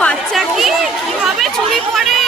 বাচ্চা বাচ্চাকে কীভাবে চুরি করে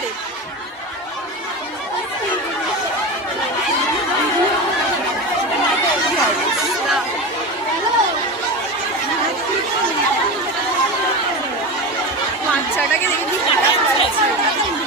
করে। বাচ্চাটাকে দেখে কি কাটা